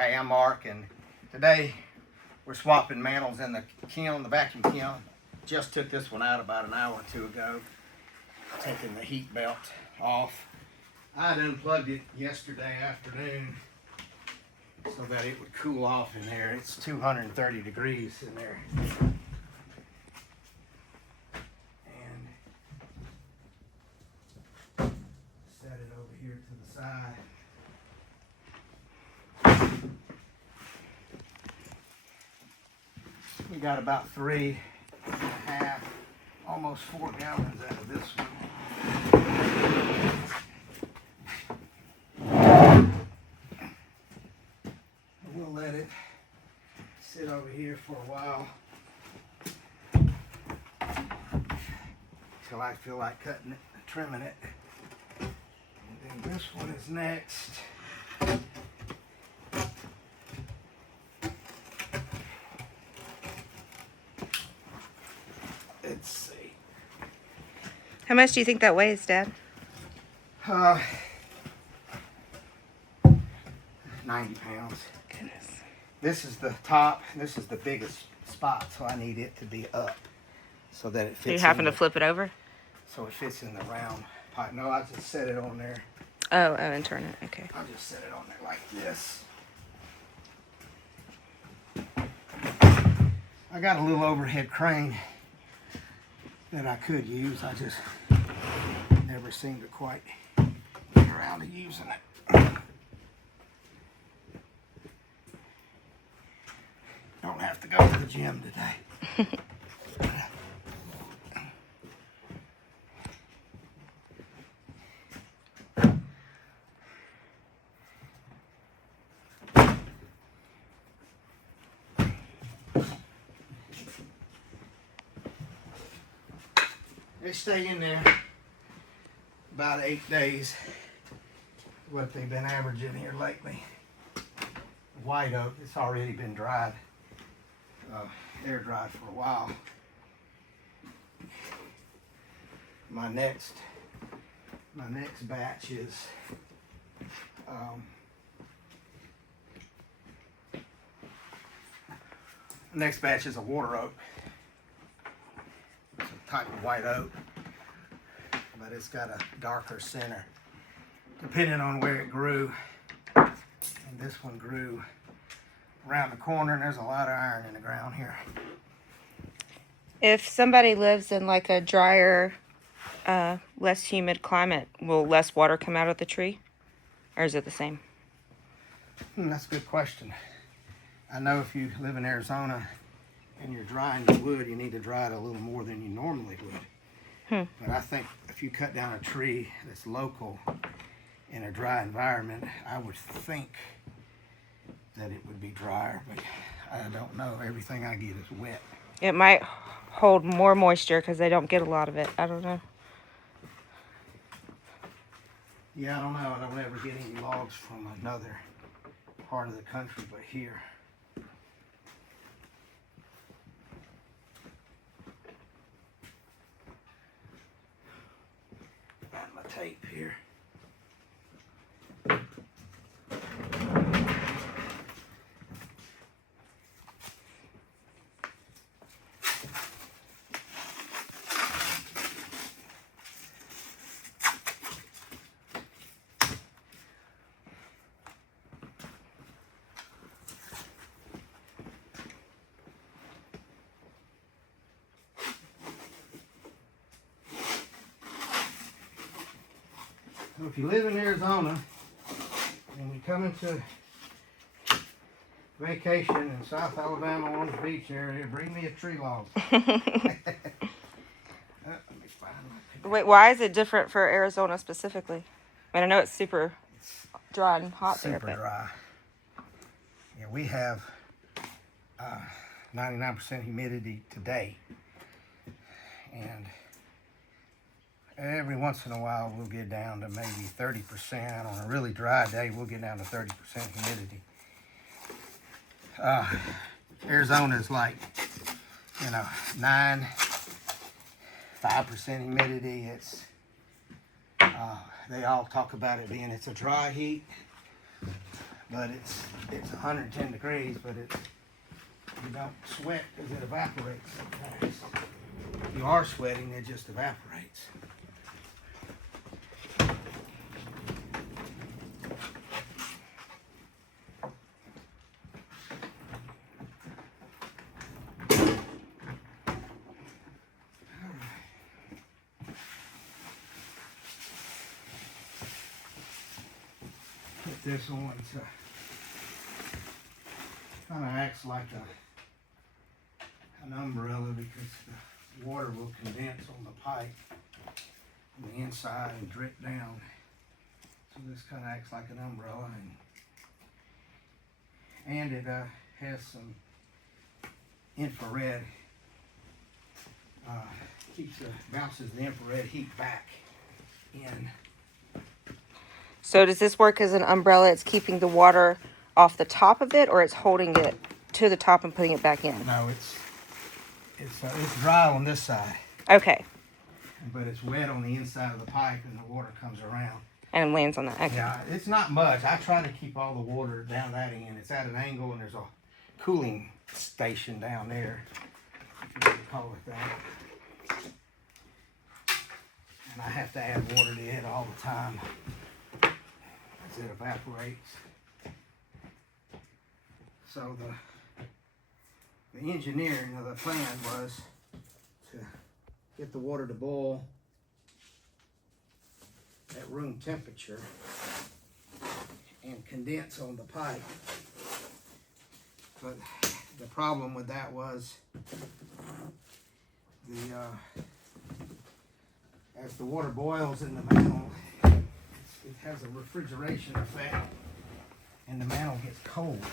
Hey, I'm Mark, and today we're swapping mantles in the kiln, the vacuum kiln. Just took this one out about an hour or two ago, taking the heat belt off. I had unplugged it yesterday afternoon so that it would cool off in there. It's 230 degrees in there. And set it over here to the side. We got about 3.5, almost 4 gallons out of this one. We'll let it sit over here for a while till I feel like cutting it, trimming it. And then this one is next. Let's see. How much do you think that weighs, Dad? 90 pounds. Goodness. This is the top, this is the biggest spot, so I need it to be up so that it fits. So you having to flip it over? So it fits in the round pipe. No, I just set it on there. Oh, and turn it. Okay. I'll just set it on there like this. I got a little overhead crane that I could use. I just never seem to quite get around to using it. Don't have to go to the gym today. They stay in there about 8 days, what they've been averaging here lately. White oak, it's already been dried, air dried for a while. My next batch is a water oak. It's a type of white oak, but it's got a darker center, depending on where it grew. And this one grew around the corner, and there's a lot of iron in the ground here. If somebody lives in like a drier, less humid climate, will less water come out of the tree? Or is it the same? That's a good question. I know if you live in Arizona and you're drying your wood, you need to dry it a little more than you normally would. But I think if you cut down a tree that's local in a dry environment, I would think that it would be drier, but I don't know. Everything I get is wet. It might hold more moisture because they don't get a lot of it. I don't know. Yeah, I don't know. I don't ever get any logs from another part of the country but here. Got my tape here. So if you live in Arizona and you come into vacation in South Alabama on the beach area, bring me a tree log. Let me find my Wait, why is it different for Arizona specifically? I mean, I know it's super dry and hot there, super but dry. Yeah, we have 99% humidity today, and every once in a while we'll get down to maybe 30%. On a really dry day, we'll get down to 30% humidity. Arizona is like, 5% humidity. It's they all talk about it being it's a dry heat, but it's 110 degrees, but you don't sweat because it evaporates so fast. You are sweating, it just evaporates. Put this on to kind of acts like an umbrella because the water will condense on the pipe on the inside and drip down. So this kind of acts like an umbrella, and it has some infrared, bounces the infrared heat back in. So does this work as an umbrella? It's keeping the water off the top of it, or it's holding it to the top and putting it back in? No, it's dry on this side. Okay. But it's wet on the inside of the pipe, and the water comes around. And it lands on that. Okay. Yeah, it's not much. I try to keep all the water down that end. It's at an angle, and there's a cooling station down there, if you can call it that. And I have to add water to it all the time as it evaporates. So the engineering of the plan was to get the water to boil at room temperature and condense on the pipe. But the problem with that was as the water boils in the mantle, it has a refrigeration effect, and the mantle gets cold,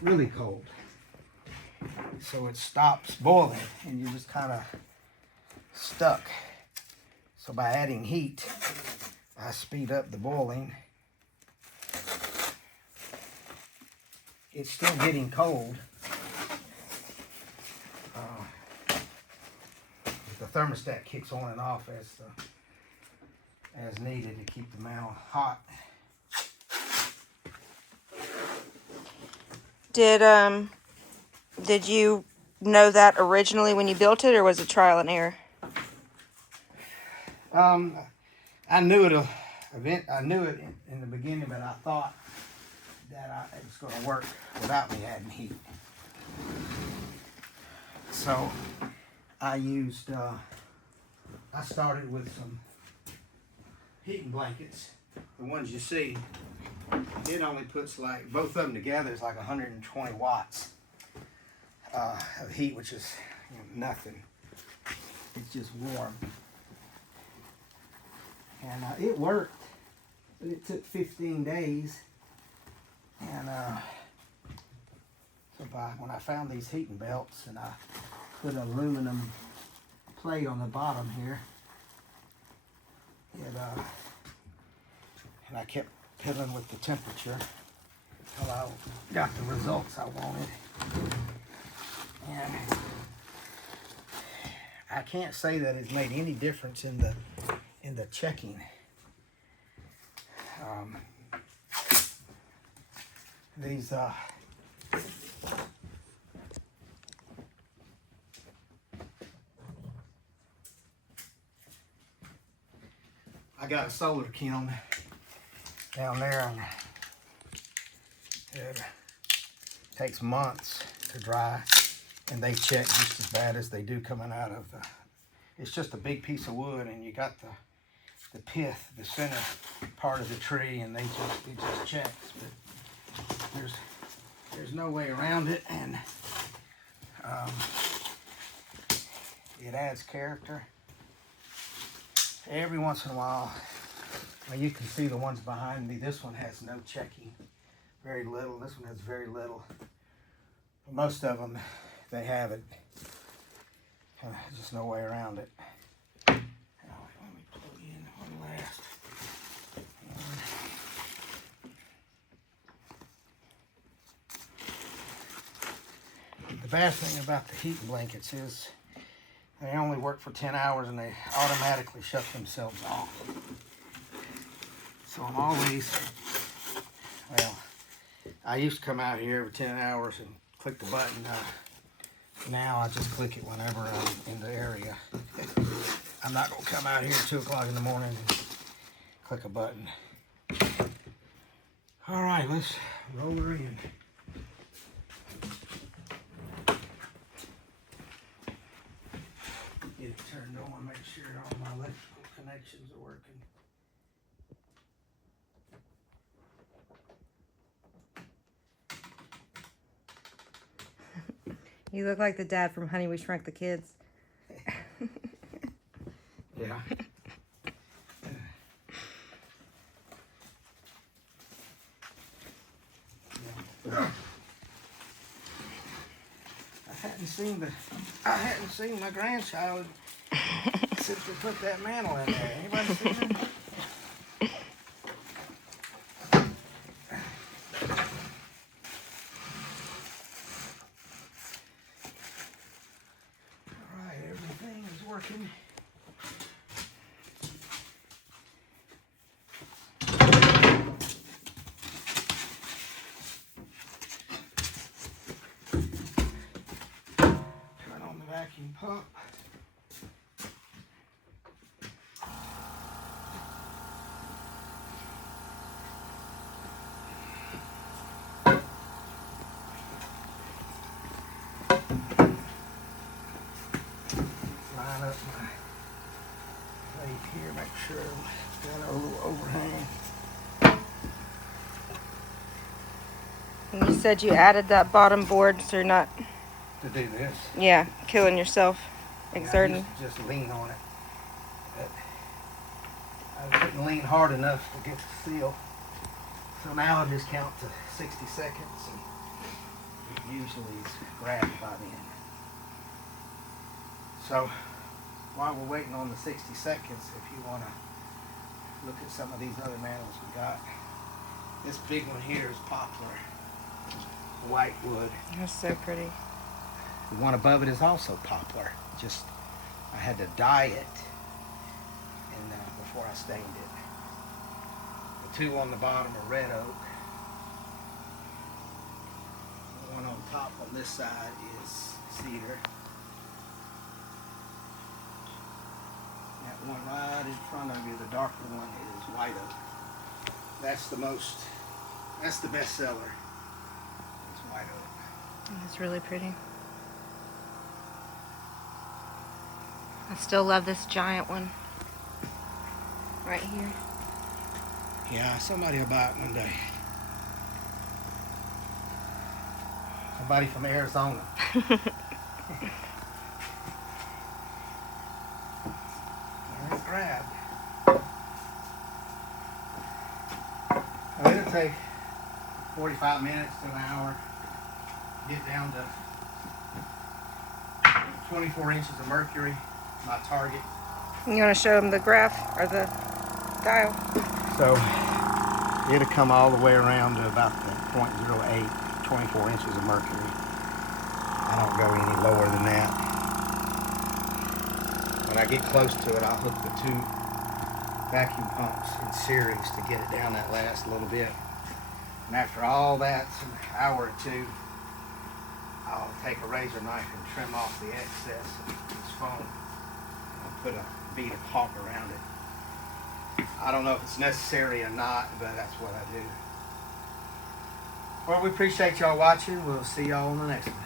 really cold. So it stops boiling, and you're just kind of stuck. So by adding heat, I speed up the boiling. It's still getting cold. The thermostat kicks on and off as needed to keep the mantle hot. Did you know that originally when you built it, or was it trial and error? I knew it in the beginning, but I thought that it was going to work without me adding heat. So I started with some heating blankets, the ones you see. It only puts both of them together is like 120 watts of heat, which is nothing. It's just warm. And it worked, but it took 15 days. And so when I found these heating belts, and I put an aluminum plate on the bottom here, and I kept piddling with the temperature until I got the results I wanted. And I can't say that it's made any difference in the checking. These I got a solar kiln down there, and it takes months to dry, and they check just as bad as they do coming out of it's just a big piece of wood, and you got the pith, the center part of the tree, and it just checks. But there's no way around it, and it adds character. Every once in a while, you can see the ones behind me. This one has no checking, very little. This one has very little. But most of them, they have it. Just no way around it. Now, let me plug in one last. The bad thing about the heating blankets is they only work for 10 hours and they automatically shut themselves off. So I'm always, well, I used to come out here every 10 hours and click the button. Now I just click it whenever I'm in the area. I'm not gonna come out here at 2 o'clock in the morning and click a button. All right, let's roll her in. Get it turned on, make sure all my electrical connections are working. You look like the dad from Honey, We Shrunk the Kids. Yeah. I hadn't seen my grandchild since we put that mantle in there. Anybody seen him? All right, everything is working. Turn on the vacuum pump. Line up my plate here, make sure I've got a little overhang. And you said you added that bottom board, so you're not, To do this. yeah, killing yourself, I exerting. used to just lean on it. But I couldn't lean hard enough to get the seal. So now I just count to 60 seconds and it usually is grabbed by then. So while we're waiting on the 60 seconds, if you want to look at some of these other mantles we got. This big one here is poplar, white wood. That's so pretty. The one above it is also poplar. Just, I had to dye it and before I stained it. The two on the bottom are red oak. The one on top on this side is cedar. That one right in front of you, the darker one, is white oak. That's the best seller. It's white oak. That's really pretty. I still love this giant one right here. Yeah, somebody will buy it one day. Somebody from Arizona. Alright, grab. Well, it'll take 45 minutes to an hour. Get down to 24 inches of mercury, my target. You want to show them the graph or the dial? So it'll come all the way around to about the 0.08, 24 inches of mercury. I don't go any lower than that. When I get close to it, I'll hook the two vacuum pumps in series to get it down that last little bit. And after all that, an hour or two, I'll take a razor knife and trim off the excess of this foam. I'll put a bead of caulk around it. I don't know if it's necessary or not, but that's what I do. Well, we appreciate y'all watching. We'll see y'all on the next one.